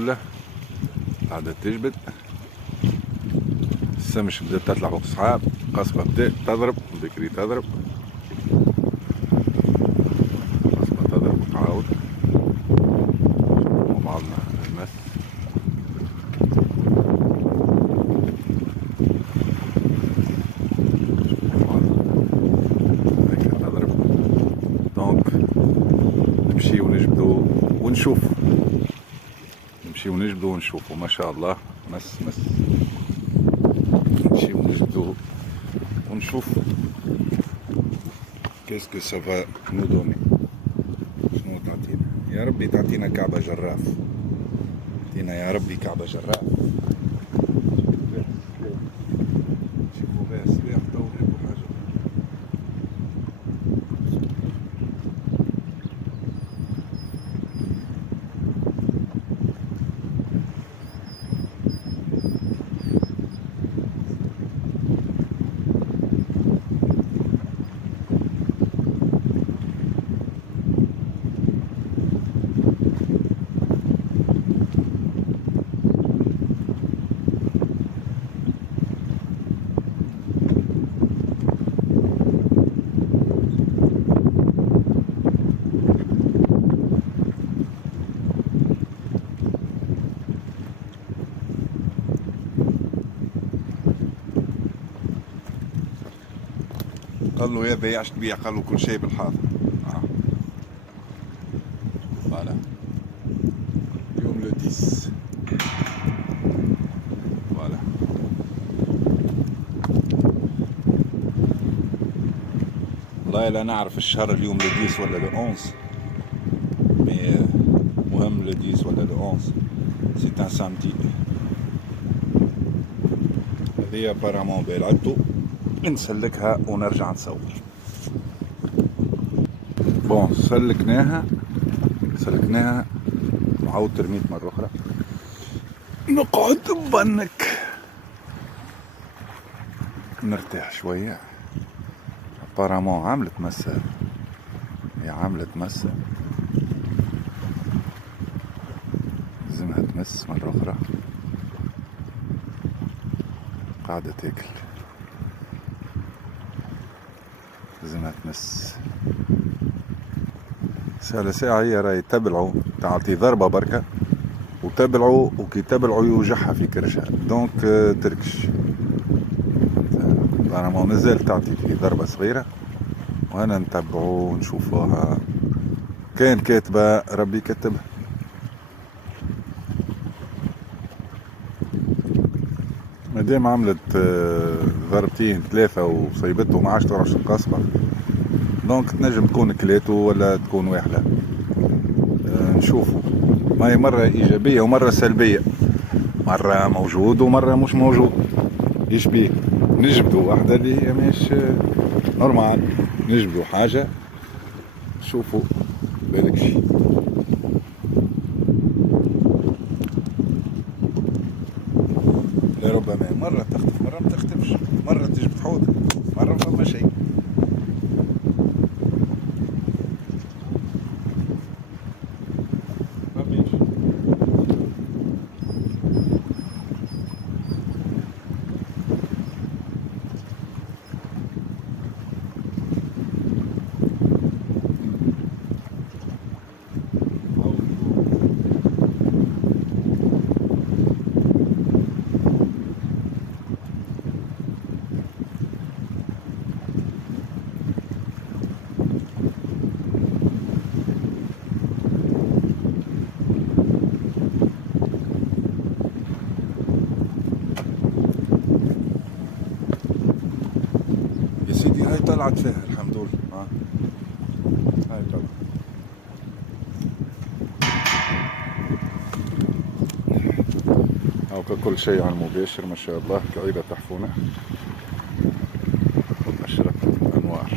لله قاعدة تجبد. السمش بدأت تطلع فوق الصحاب، قصبة بدأت تضرب بكري تضرب، قصبة تضرب وتعاود مع بعضنا المس. هيك تضرب. دونك نمشي ونجبدو ونشوف، نمشي ونجبدو ونشوفو. ما شاء الله مس نمشي ونجبدو ونشوف كيسكو سافا نو دوني. شنو تعطينا يا ربي؟ تعطينا كعبة جراف، تعطينا يا ربي كعبة جراف. شوفوا بها السلاح تو نحبوا حاجة. قال له يا بياع تبيع؟ قال له كل شيء بالحاضر. فوالا اليوم لو 10. فوالا والله لا نعرف الشهر اليوم لو 10 ولا لو 11، مي مهم لو 10 ولا لو 11. سي ان سامدي. هذه ابارامون بيلعبتو، نسلكها ونرجع نصور. بون سلكناها نعاود ترميت مرة أخرى، نقعد بنك نرتاح شوية. ابارامون عملت مسة، هي عملت مسة، لازمها تمس مرة أخرى. قاعدة تاكل، لازمها تمس. ساعة هي راهي تبلعو، تعطي ضربة بركة وتبلعو، وكي تبلعو يوجعها في كرشها، دونك تركش. انا مازال تعطي في ضربة صغيرة، وانا نتبعو ونشوفوها. كان كاتبة ربي كتبها. مادام عملت ضربتين ثلاثة وصيبته ما عادش تروحش القصبة، دونك تنجم تكون كلاتو ولا تكون واحدة. نشوفو، ما هي مرة إيجابية ومرة سلبية، مرة موجود ومرة مش موجود. إيش بيه؟ نجبدو واحدة اللي هي مش نورمال، نجبدو حاجة شوفوا بالك شي. لربما مرة تختف مرة ما تختفش، مرة تجبد حوض مرة فما شيء. يا سيدي هاي طلعت فيها الحمد لله. هاي طلعت. أو كل شيء على المباشر ما شاء الله. كعيدة تحفونة وأشرقت أنوار.